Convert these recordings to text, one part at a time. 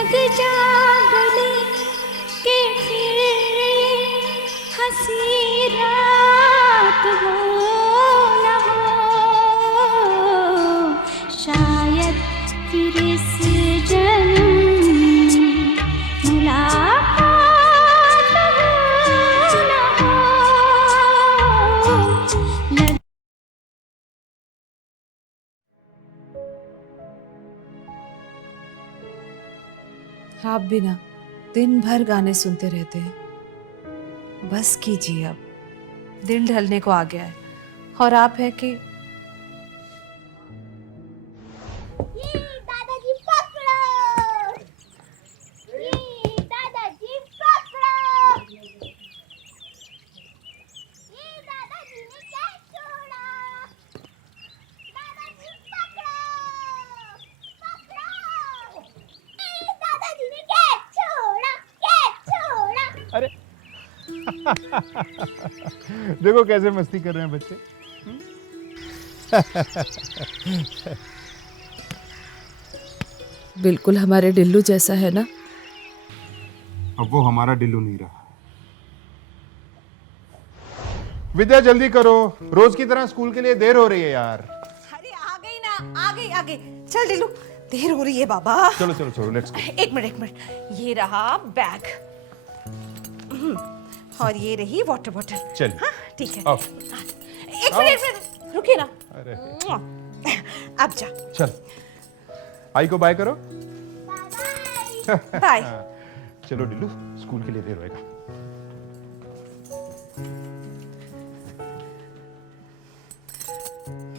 लग जा गले के फिर ये हंसी रात हो न हो, शायद फिर इस जन्म में मुलाकात हो न हो। आप भी ना दिन भर गाने सुनते रहते हैं। बस कीजिए, अब दिन ढलने को आ गया है और आप है कि दादाजी पकड़ो, ये दादाजी पकड़ो, ये दादाजी ने क्या छोड़ा, दादाजी पकड़ो, पकड़ो, ये दादाजी ने क्या छोड़ा, क्या छोड़ा। अरे देखो कैसे मस्ती कर रहे हैं बच्चे। बिल्कुल हमारे डिल्लू जैसा है ना। अब वो हमारा डिल्लू नहीं रहा। विद्या जल्दी करो, रोज की तरह स्कूल के लिए देर हो रही है यार। अरे आ गई ना, आ गई। चल डिल्लू, देर हो रही है बाबा। चलो चलो चलो लेट्स गो। एक मिनट, ये रहा बैग और ये रही वाटर बॉटल। चल हाँ ठीक है। आओ। एक मिनट रुकिए ना। अरे अब जा। चल आई को बाय करो। बाय। चलो डिल्लू, स्कूल के लिए देर होएगा।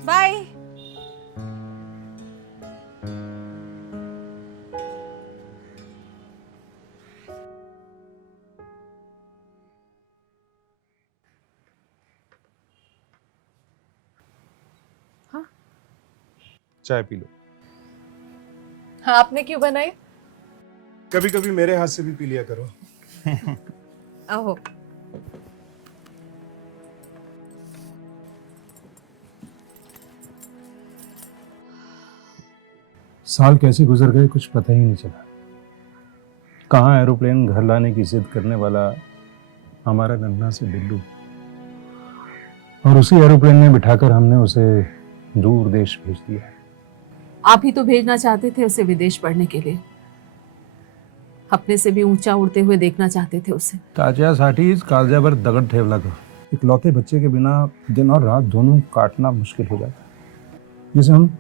बाय। चाय पी लो। हाँ, आपने क्यों बनाई? कभी कभी मेरे हाथ से भी पी लिया करो। ओहो, साल कैसे गुजर गए कुछ पता ही नहीं चला। कहाँ एरोप्लेन घर लाने की जिद करने वाला हमारा नन्हा से बिल्लू, और उसी एरोप्लेन में बिठाकर हमने उसे दूर देश भेज दिया। आप ही तो भेजना चाहते थे उसे विदेश पढ़ने के लिए। अपने से भी ऊंचा उड़ते हुए देखना चाहते थे उसे। ताज्यासाठी काळजावर दगड ठेवला ग। इकलौते बच्चे के बिना दिन और रात दोनों काटना मुश्किल हो जाता है, जिसे हम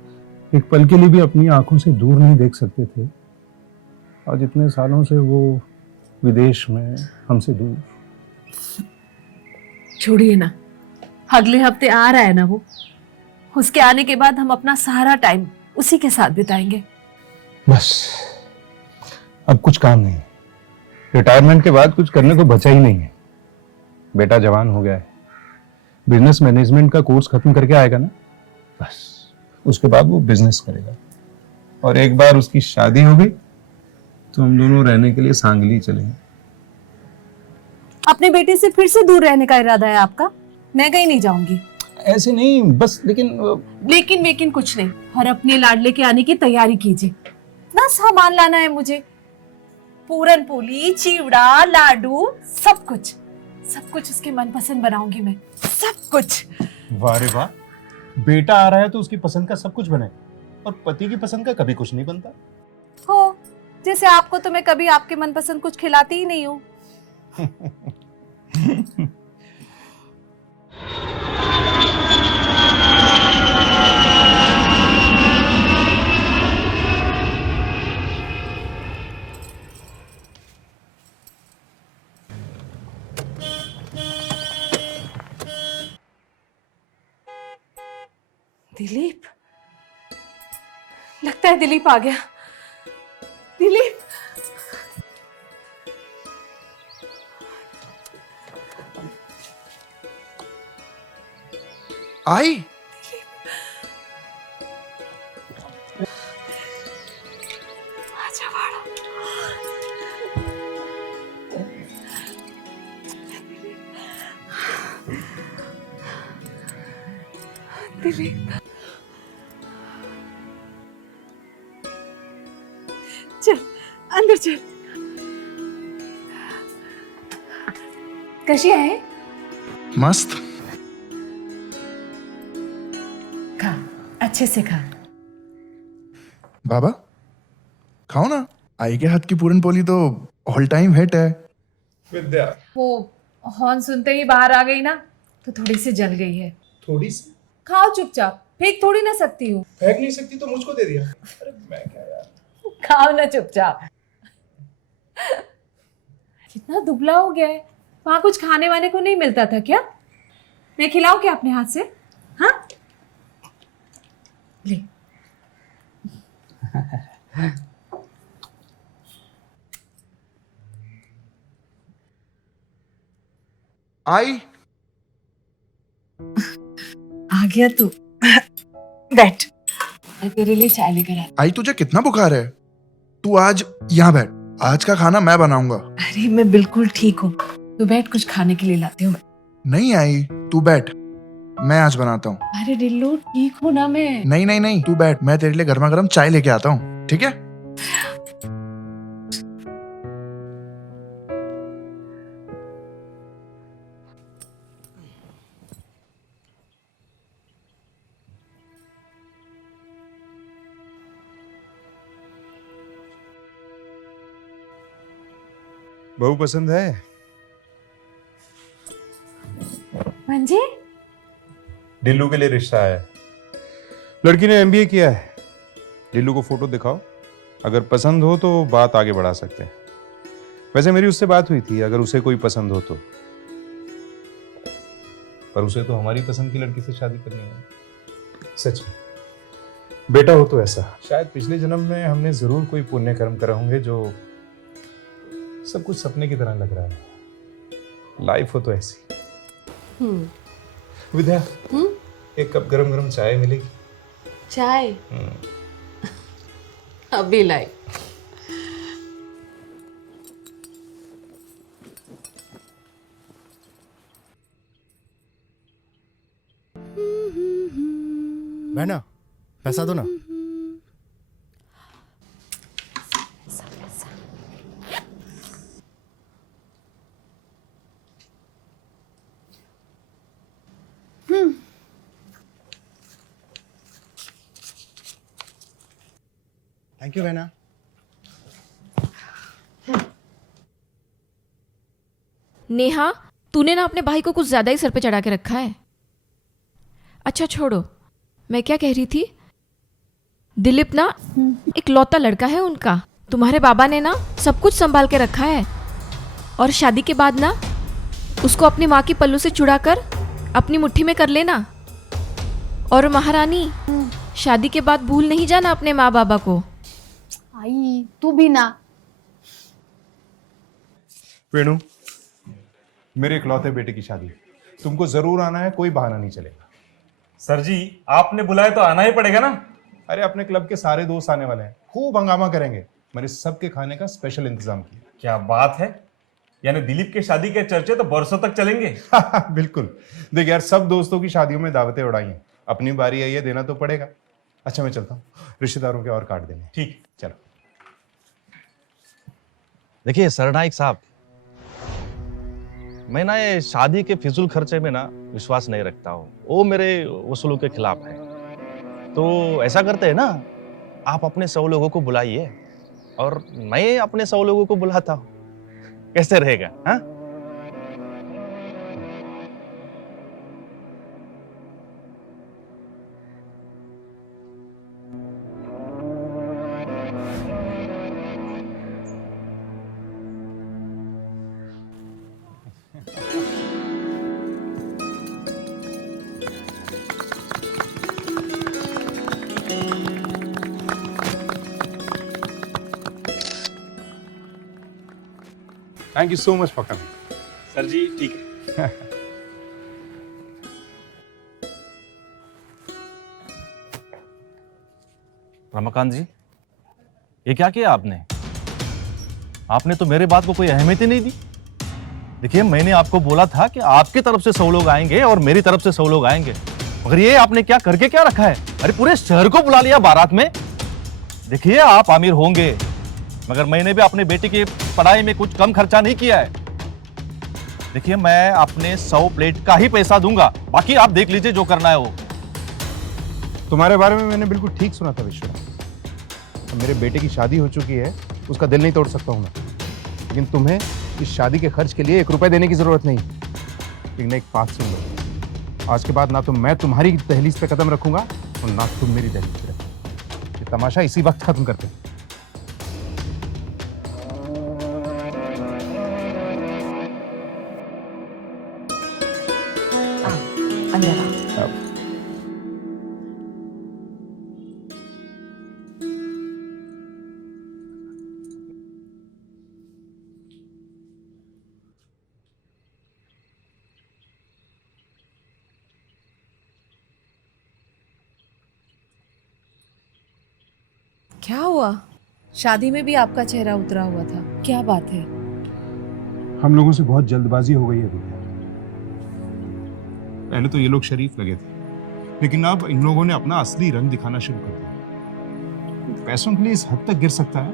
एक पल के लिए भी अपनी आंखों से दूर नहीं देख सकते थे, और जितने सालों से वो विदेश में हमसे दूर। छोड़िए ना, अगले हफ्ते आ रहा है ना वो। उसके आने के बाद हम अपना सारा टाइम उसी के साथ बिताएंगे। बस अब कुछ काम नहीं है। रिटायरमेंट के बाद कुछ करने को बचा ही नहीं है। बेटा जवान हो गया है, बिजनेस मैनेजमेंट का कोर्स खत्म करके आएगा ना, बस उसके बाद वो बिजनेस करेगा। और एक बार उसकी शादी हो गई तो हम दोनों रहने के लिए सांगली चलेंगे। अपने बेटे से फिर से दूर रहने का इरादा है आपका? मैं कहीं नहीं जाऊंगी। ऐसे नहीं, बस लेकिन वेकिन कुछ नहीं, और अपने लाडले के आने की तैयारी कीजिए। ना सामान लाना है मुझे, पूरन पोली, चिवड़ा, लाडू, सब कुछ उसके मनपसंद बनाऊंगी मैं, सब कुछ। वाह रे वाह, बेटा आ रहा है तो उसकी पसंद का सब कुछ बने, और पति की पसंद का कभी कुछ नहीं बनता। हो, जैसे आपको तो मैं कभी आपके मनपसंद कुछ खिलाती ही नहीं हूँ। दिलीप, लगता है दिलीप आ गया। दिलीप, आई आजा वाड़ा। दिलीप, चल अंदर चल। कशी आहे? मस्त। खा, अच्छे से खा। बाबा खाओ ना, आई के हाथ की पूरन पोली तो ऑल टाइम हिट है। विद्या, वो हॉर्न सुनते ही बाहर आ गई ना, तो थोड़ी सी जल गई है। थोड़ी सी खाओ चुपचाप, फेंक थोड़ी ना सकती हूँ। फेंक नहीं सकती तो मुझको दे दिया। अरे मैं क्या यार। खाओ ना चुपचाप। कितना दुबला हो गया है, वहां कुछ खाने वाने को नहीं मिलता था क्या? मैं खिलाऊं क्या अपने हाथ से? हाँ ले। आई आ गया तू। बैठ, मैं तेरे लिए चाय लेकर आई। आई तुझे कितना बुखार है? तू आज यहाँ बैठ, आज का खाना मैं बनाऊंगा। अरे मैं बिल्कुल ठीक हूँ, तू बैठ, कुछ खाने के लिए लाती हूँ मैं। नहीं आई, तू बैठ, मैं आज बनाता हूँ। अरे डिल्लू ठीक हूँ ना मैं। नहीं नहीं नहीं, तू बैठ, मैं तेरे लिए गर्मा गर्म चाय लेके आता हूँ, ठीक है? बहू पसंद है? मंजे डिल्लू के लिए रिश्ता है। लड़की ने एमबीए किया है। डिल्लू को फोटो दिखाओ, अगर पसंद हो तो बात आगे बढ़ा सकते हैं। वैसे मेरी उससे बात हुई थी, अगर उसे कोई पसंद हो तो। पर उसे तो हमारी पसंद की लड़की से शादी करनी है। सच में बेटा हो तो ऐसा। शायद पिछले जन्म में हमने जरूर कोई पुण्य कर्म करे होंगे जो सब कुछ सपने की तरह लग रहा है। लाइफ हो तो ऐसी। विद्या, एक कप गरम गरम चाय मिलेगी? चाय अभी लाई। बहना पैसा दो ना। थैंक यू बहना। नेहा, तूने ना अपने भाई को कुछ ज्यादा ही सर पे चढ़ा के रखा है। अच्छा छोड़ो, मैं क्या कह रही थी। दिलीप ना एक लौता लड़का है उनका। तुम्हारे बाबा ने ना सब कुछ संभाल के रखा है, और शादी के बाद ना उसको अपनी माँ की पल्लू से छुड़ाकर अपनी मुट्ठी में कर लेना। और महारानी, शादी के बाद भूल नहीं जाना अपने माँ बाबा को। आई तू भी ना। वेणु, मेरे इकलौते बेटे की शादी, तुमको जरूर आना है, कोई बहाना नहीं चलेगा। सर जी, आपने बुलाया तो आना ही पड़ेगा ना। अरे अपने क्लब के सारे दोस्त आने वाले हैं, खूब हंगामा करेंगे। मैंने सबके खाने का स्पेशल इंतजाम किया। क्या बात है, यानी दिलीप के शादी के चर्चे तो बरसों तक चलेंगे। बिल्कुल। देख यार, सब दोस्तों की शादियों में दावतें उड़ाई हैं, अपनी बारी आई है, देना तो पड़ेगा। अच्छा मैं चलता हूँ, रिश्तेदारों के और काट देने। ठीक, चलो। देखिए सरनाइक साहब, मैं ना ये शादी के फिजूल खर्चे में ना विश्वास नहीं रखता हूँ। वो मेरे उसूलों के खिलाफ है। तो ऐसा करते हैं ना, आप अपने 100 लोगों को बुलाइए और मैं अपने 100 लोगों को बुलाता हूँ। कैसे रहेगा? हाँ? Thank you so much for coming. Sir ji ठीक है। रमाकांत जी, ये क्या किया आपने? आपने तो मेरे बात को कोई अहमियत ही नहीं दी। देखिए, मैंने आपको बोला था कि आपकी तरफ से 100 लोग आएंगे और मेरी तरफ से 100 लोग आएंगे, मगर ये आपने क्या करके क्या रखा है? अरे पूरे शहर को बुला लिया बारात में। देखिए, आप आमिर होंगे, मगर मैंने भी अपनी बेटी की पढ़ाई में कुछ कम खर्चा नहीं किया है। देखिए, मैं अपने 100 प्लेट का ही पैसा दूंगा, बाकी आप देख लीजिए जो करना है वो। तुम्हारे बारे में मैंने बिल्कुल ठीक सुना था विश्वनाथ। मेरे बेटे की शादी हो चुकी है, उसका दिल नहीं तोड़ सकता हूं मैं, लेकिन तुम्हें इस शादी के खर्च के लिए 1 रुपए देने की जरूरत नहीं। लेकिन एक बात सुन लो, आज के बाद ना तो मैं तुम्हारी दहलीज पे कदम रखूंगा और ना तुम मेरी दहलीज पे रखोगे। ये तमाशा इसी वक्त खत्म करते हैं। अंदर आओ। क्या हुआ? शादी में भी आपका चेहरा उतरा हुआ था, क्या बात है? हम लोगों से बहुत जल्दबाजी हो गई है विद्या। पहले तो ये लोग शरीफ लगे थे, लेकिन अब इन लोगों ने अपना असली रंग दिखाना शुरू कर दिया। पैसों के लिए इस हद तक गिर सकता है,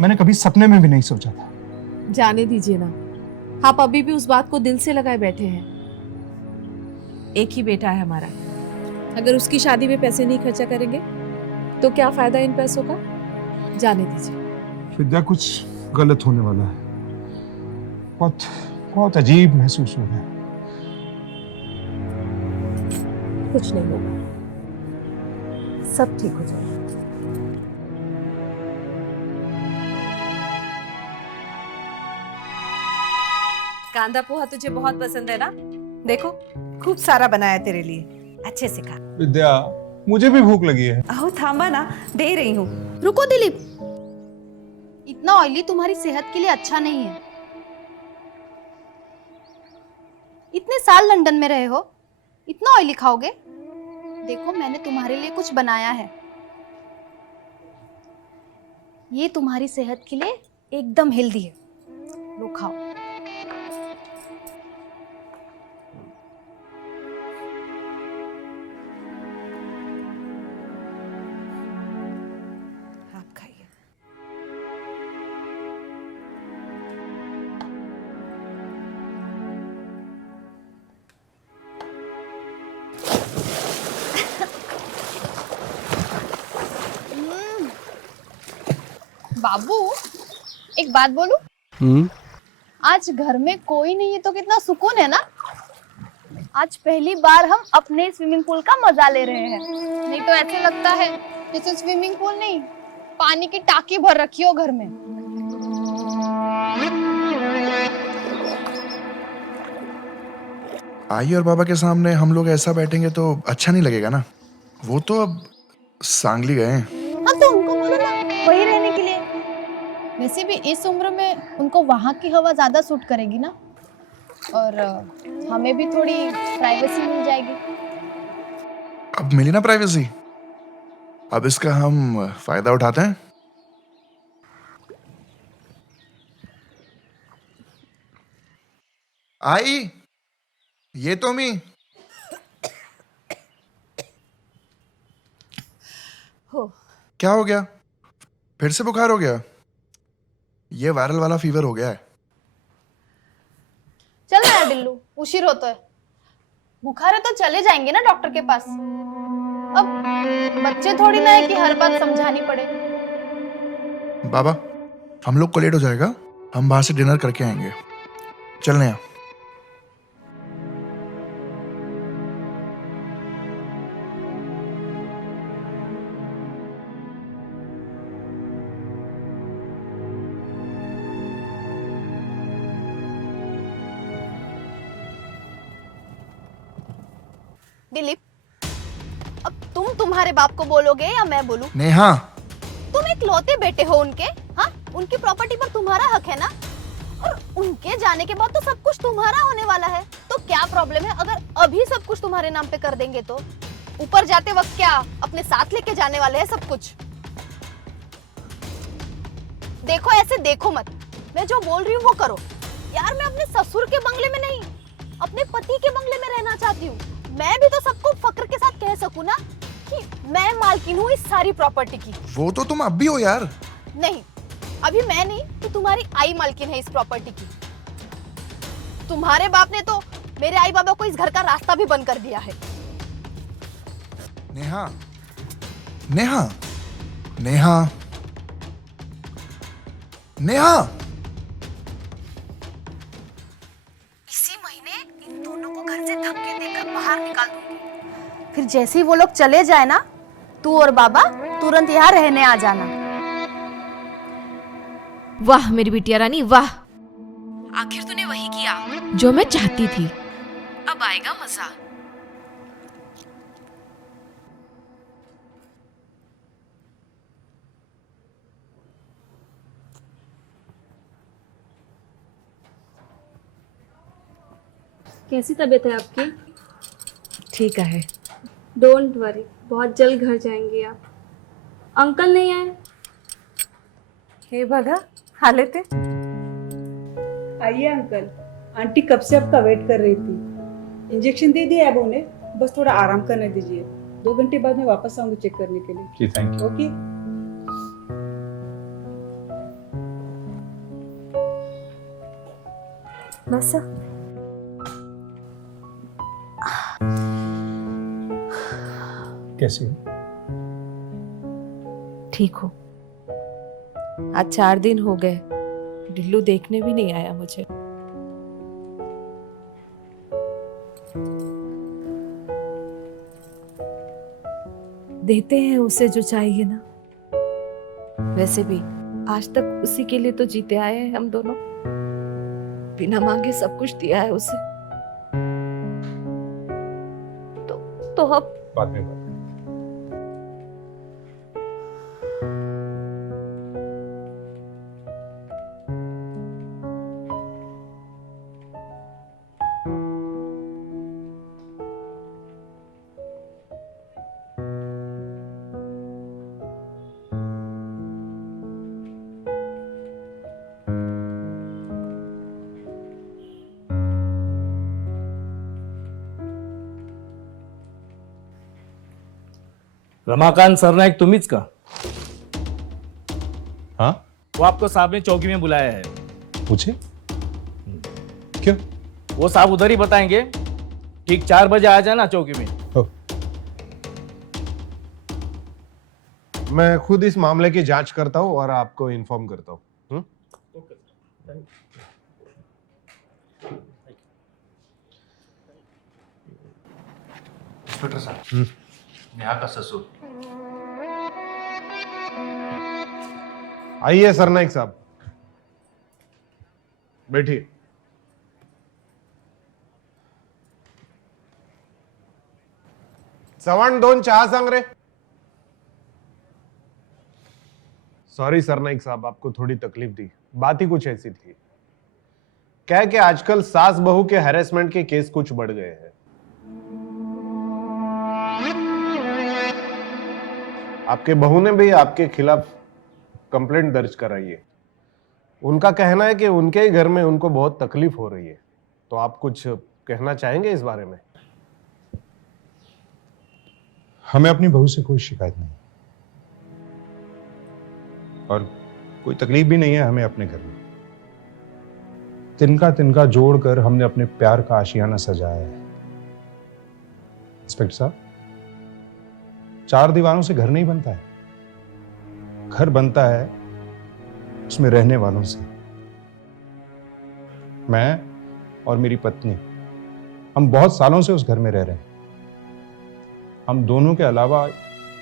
मैंने कभी सपने में भी नहीं सोचा था। जाने दीजिए ना, आप अभी भी उस बात को दिल से लगाए बैठे हैं। एक ही बेटा है हमारा, अगर उसकी शादी में पैसे नहीं खर्चा करेंगे तो क्या फायदा इन पैसों का? जाने दीजिए। विद्या, कुछ गलत होने वाला है। बहुत बहुत अजीब महसूस हो रहा है। कुछ नहीं होगा, सब ठीक हो जाएगा। कांदा पोहा तुझे बहुत पसंद है ना? देखो, खूब सारा बनाया तेरे लिए, अच्छे से खा। विद्या, मुझे भी भूख लगी है। आओ थांबा ना, दे रही हूँ। रुको दिलीप, इतना ऑयली तुम्हारी सेहत के लिए अच्छा नहीं है। इतने साल लंदन में रहे हो, इतना ऑयली खाओगे? देखो, मैंने तुम्हारे लिए कुछ बनाया है, ये तुम्हारी सेहत के लिए एकदम हेल्दी है, लो खाओ। आप खाइए। बाबू, एक बात बोलूं? आज घर में कोई नहीं है तो कितना सुकून है ना। आज पहली बार हम अपने स्विमिंग पूल का मजा ले रहे हैं, नहीं तो ऐसे लगता है जैसे स्विमिंग पूल नहीं, पानी की टाकी भर रखी हो घर में। आई और बाबा के सामने हम लोग ऐसा बैठेंगे तो अच्छा नहीं लगेगा ना। वो तो अब सांगली गए हैं। हाँ तो उनको बोलो ना वही रहने के लिए। वैसे भी इस उम्र में उनको वहाँ की हवा ज्यादा सूट करेगी ना, और हमें भी थोड़ी प्राइवेसी मिल जाएगी। अब मिली ना प्राइवेसी, अब इसका हम फायदा उठाते हैं। आई, ये तो मी हो। क्या हो गया? फिर से बुखार हो गया? ये वायरल वाला फीवर हो गया है। चल ना यार डिल्लू, उशीर होता है। बुखार है तो चले जाएंगे ना डॉक्टर के पास। अब बच्चे थोड़ी ना है कि हर बात समझानी पड़े। बाबा, हम लोग को लेट हो जाएगा, हम बाहर से डिनर करके आएंगे। चलने यहाँ। दिलीप, अब तुम तुम्हारे बाप को बोलोगे या मैं बोलूं? नेहा, तुम इकलौते बेटे हो उनके, हाँ? उनकी प्रॉपर्टी पर तुम्हारा हक है ना, और उनके जाने के बाद तो सब कुछ तुम्हारा होने वाला है। तो क्या प्रॉब्लम है अगर अभी सब कुछ तुम्हारे नाम पे कर देंगे तो? ऊपर जाते वक्त क्या अपने साथ लेके जाने वाले हैं सब कुछ? देखो, ऐसे देखो मत, मैं जो बोल रही हूँ वो करो। यार, मैं अपने ससुर के बंगले में नहीं, अपने पति के बंगले में रहना चाहती हूँ। मैं भी तो सबको फक्र के साथ कह सकूं ना कि मैं मालकिन हूँ इस सारी प्रॉपर्टी की। वो तो तुम अब भी हो यार। नहीं, अभी मैं नहीं तो तुम्हारी आई मालकिन है इस प्रॉपर्टी की। तुम्हारे बाप ने तो मेरे आई बाबा को इस घर का रास्ता भी बंद कर दिया है। नेहा, नेहा, नेहा, नेहा। इसी महीने इन दोनों को घर से धक्के देकर बाहर निकाल दूंगी। फिर जैसे ही वो लोग चले जाए ना, तू और बाबा तुरंत यहाँ रहने आ जाना। वाह मेरी बिटिया रानी वाह, आखिर तूने वही किया जो मैं चाहती थी। अब आएगा मजा। कैसी तबीयत है आपकी? ठीक है। डोंट वरी, बहुत जल्द घर जाएंगे आप। अंकल नहीं आए? हे बघा आले ते। आइए अंकल, आंटी कब से आपका वेट कर रही थी। इंजेक्शन दे दिया अब उन्हें, बस थोड़ा आराम करने दीजिए। 2 घंटे बाद मैं वापस आऊंगी चेक करने के लिए। जी थैंक यू। ओके। बस कैसी हो? ठीक हो। आज 4 दिन हो गए, डिल्लू देखने भी नहीं आया मुझे। देते हैं उसे जो चाहिए ना। वैसे भी आज तक उसी के लिए तो जीते आए हैं हम दोनों। बिना मांगे सब कुछ दिया है उसे। तो अब बाद में बात। रमाकांत सरनाईक तुम्हीच का? हाँ, वो आपको साहब ने चौकी में बुलाया है। पूछे क्यों? वो साहब उधर ही बताएंगे। ठीक 4 बजे आ जाना चौकी में। मैं खुद इस मामले की जांच करता हूँ और आपको इन्फॉर्म करता हूँ। इंस्पेक्टर साहब, नेहा का ससुर। आइए सरनाईक साहब, बैठिए। चव्हाण 2 चहा सांग रे। सॉरी सरनाईक साहब, आपको थोड़ी तकलीफ दी। बात ही कुछ ऐसी थी। क्या है कि आजकल सास बहू के हैरेसमेंट के केस कुछ बढ़ गए हैं। आपके बहू ने भी आपके खिलाफ कंप्लेंट दर्ज कराई है। उनका कहना है कि उनके ही घर में उनको बहुत तकलीफ हो रही है। तो आप कुछ कहना चाहेंगे इस बारे में? हमें अपनी बहू से कोई शिकायत नहीं और कोई तकलीफ भी नहीं है हमें अपने घर में। तिनका तिनका जोड़कर हमने अपने प्यार का आशियाना सजाया है। इंस्पेक्टर साहब, 4 दीवारों से घर नहीं बनता है। घर बनता है उसमें रहने वालों से। मैं और मेरी पत्नी, हम बहुत सालों से उस घर में रह रहे हैं। हम दोनों के अलावा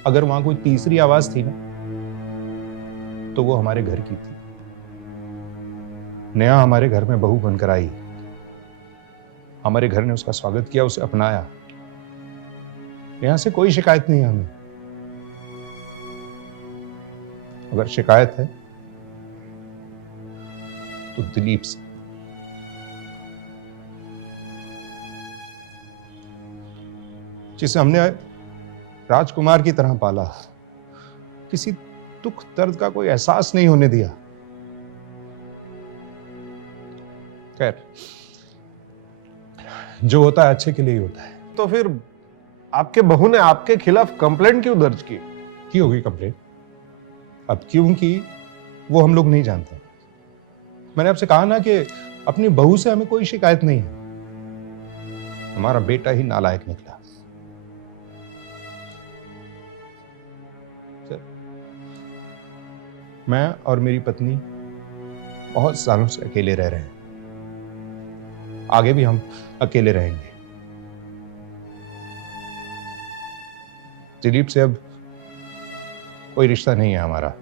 अगर वहां कोई तीसरी आवाज थी ना, तो वो हमारे घर की थी। नेहा हमारे घर में बहू बनकर आई। हमारे घर ने उसका स्वागत किया, उसे अपनाया। यहां से कोई शिकायत नहीं है हमें। अगर शिकायत है तो दिलीप से। जिसे हमने राजकुमार की तरह पाला, किसी दुख दर्द का कोई एहसास नहीं होने दिया। खैर, जो होता है अच्छे के लिए ही होता है। तो फिर आपके बहू ने आपके खिलाफ कंप्लेंट क्यों दर्ज की? की होगी कंप्लेंट? अब क्यों की वो हम लोग नहीं जानते। मैंने आपसे कहा ना कि अपनी बहू से हमें कोई शिकायत नहीं है, हमारा बेटा ही नालायक निकला। सर, मैं और मेरी पत्नी बहुत सालों से अकेले रह रहे हैं, आगे भी हम अकेले रहेंगे। दिलीप से अब कोई रिश्ता नहीं है हमारा,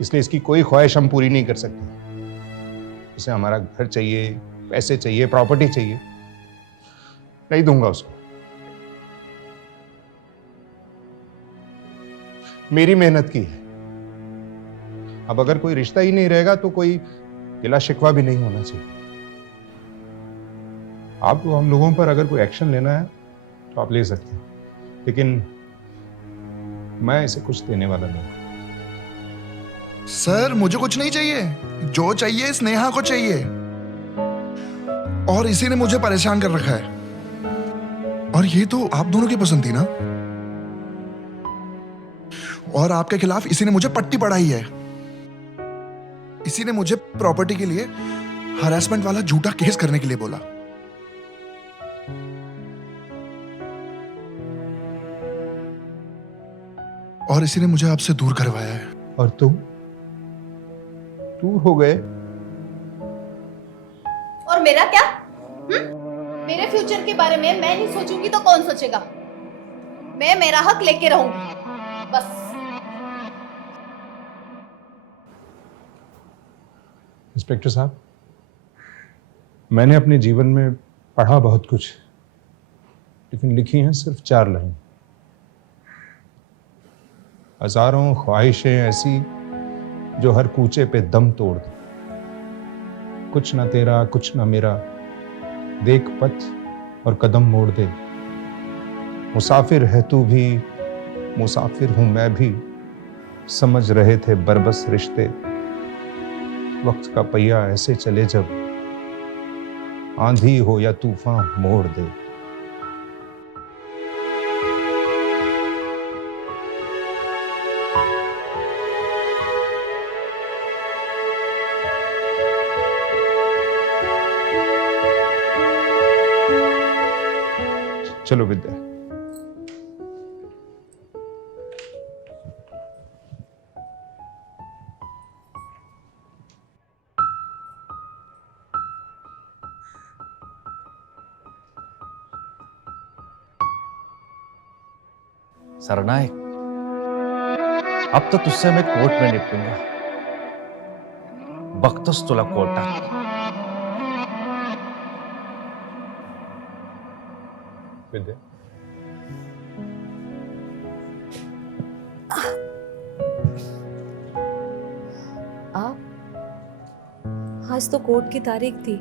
इसलिए इसकी कोई ख्वाहिश हम पूरी नहीं कर सकते। उसे हमारा घर चाहिए, पैसे चाहिए, प्रॉपर्टी चाहिए, नहीं दूंगा उसको। मेरी मेहनत की है, अब अगर कोई रिश्ता ही नहीं रहेगा तो कोई गिला शिकवा भी नहीं होना चाहिए। आपको हम लोगों पर अगर कोई एक्शन लेना है तो आप ले सकते हैं, लेकिन मैं इसे कुछ देने वाला नहीं। सर मुझे कुछ नहीं चाहिए, जो चाहिए स्नेहा को चाहिए, और इसी ने मुझे परेशान कर रखा है। और ये तो आप दोनों की पसंद थी ना, और आपके खिलाफ इसी ने मुझे पट्टी पढ़ाई है। इसी ने मुझे प्रॉपर्टी के लिए हरासमेंट वाला झूठा केस करने के लिए बोला। और इसी ने मुझे आपसे दूर करवाया है। और तुम दूर हो गए। और मेरा क्या? मेरे फ्यूचर के बारे में मैं नहीं सोचूंगी तो कौन सोचेगा? मैं मेरा हक लेके रहूंगी बस। इंस्पेक्टर साहब, मैंने अपने जीवन में पढ़ा बहुत कुछ, लेकिन लिखी हैं सिर्फ 4 लाइन। हजारों ख्वाहिशें ऐसी जो हर कूचे पे दम तोड़ दे। कुछ ना तेरा कुछ ना मेरा, देख पथ और कदम मोड़ दे। मुसाफिर है तू भी, मुसाफिर हूं मैं भी, समझ रहे थे बरबस रिश्ते। वक्त का पहिया ऐसे चले जब, आंधी हो या तूफान मोड़ दे। चलो विद्या। सरनायक, अब तो तुझसे मैं कोर्ट में निपटूंगा। बख्तस तुला कोर्टात। विद्या, आप? आज तो कोर्ट की तारीख थी,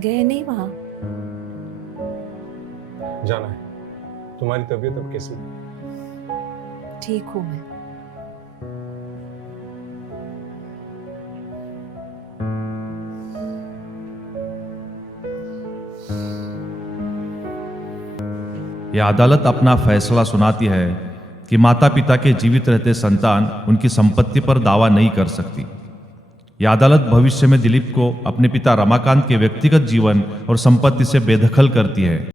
गए नहीं वहां? जाना है। तुम्हारी तबीयत अब कैसी? ठीक हूं मैं। यह अदालत अपना फैसला सुनाती है कि माता पिता के जीवित रहते संतान उनकी संपत्ति पर दावा नहीं कर सकती। यह अदालत भविष्य में दिलीप को अपने पिता रमाकांत के व्यक्तिगत जीवन और संपत्ति से बेदखल करती है।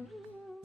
है।